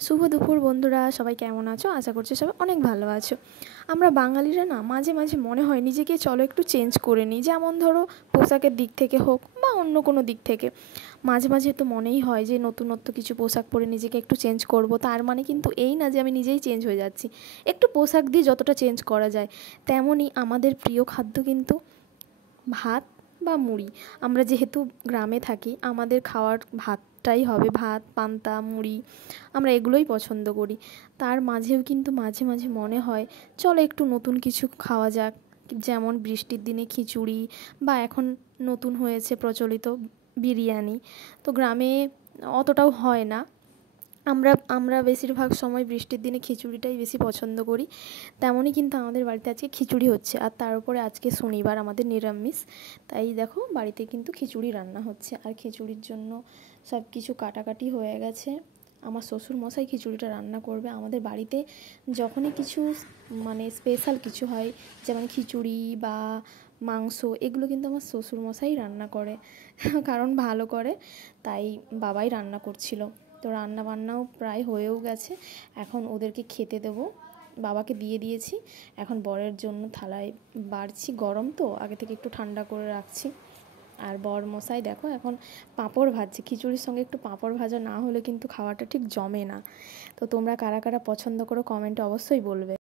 শুভ দুপুর বন্ধুরা, সবাই কেমন আছো? আশা করছি সবাই অনেক ভালো আছো। আমরা বাঙালিরা না মাঝে মাঝে মনে হয় নিজেকে চলো একটু চেঞ্জ করে নিই, যেমন ধরো পোশাকের দিক থেকে হোক বা অন্য কোনো দিক থেকে। মাঝে মাঝে তো মনেই হয় যে নতুনত্ব কিছু পোশাক পরে নিজেকে একটু চেঞ্জ করব। তার মানে কিন্তু এই না যে আমি নিজেই চেঞ্জ হয়ে যাচ্ছি। একটু পোশাক দিয়ে যতটা চেঞ্জ করা যায়। তেমনই আমাদের প্রিয় খাদ্য কিন্তু ভাত বা মুড়ি। আমরা যেহেতু গ্রামে থাকি, আমাদের খাওয়ার ভাতটাই হবে, ভাত পান্তা মুড়ি, আমরা এগুলোই পছন্দ করি। তার মাঝেও কিন্তু মাঝে মাঝে মনে হয় চলো একটু নতুন কিছু খাওয়া যাক, যেমন বৃষ্টির দিনে খিচুড়ি, বা এখন নতুন হয়েছে প্রচলিত বিরিয়ানি। তো গ্রামে অতটাও হয় না। আমরা আমরা বেশিরভাগ সময় বৃষ্টির দিনে খিচুড়িটাই বেশি পছন্দ করি। তেমনই কিন্তু আমাদের বাড়িতে আজকে খিচুড়ি হচ্ছে, আর তার উপরে আজকে শনিবার, আমাদের নিরামিষ। তাই দেখো বাড়িতে কিন্তু খিচুড়ি রান্না হচ্ছে, আর খিচুড়ির জন্য সব কিছু কাটাকাটি হয়ে গেছে। আমার শ্বশুর মশাই খিচুড়িটা রান্না করবে। আমাদের বাড়িতে যখনই কিছু মানে স্পেশাল কিছু হয়, যেমন খিচুড়ি বা মাংস, এগুলো কিন্তু আমার শ্বশুর মশাই রান্না করে কারণ ভালো করে। তাই বাবাই রান্না করছিল। তো রান্না বান্নাও প্রায় হয়েও গেছে। এখন ওদেরকে খেতে দেবো, বাবাকে দিয়ে দিয়েছি। এখন বরের জন্য থালায় বাড়ছি, গরম তো আগে থেকে একটু ঠান্ডা করে রাখছি। আর বর মশাই দেখো এখন পাঁপড় ভাজছে। খিচুড়ির সঙ্গে একটু পাঁপড় ভাজা না হলে কিন্তু খাওয়াটা ঠিক জমে না। তো তোমরা কারা কারা পছন্দ করো কমেন্টে অবশ্যই বলবে।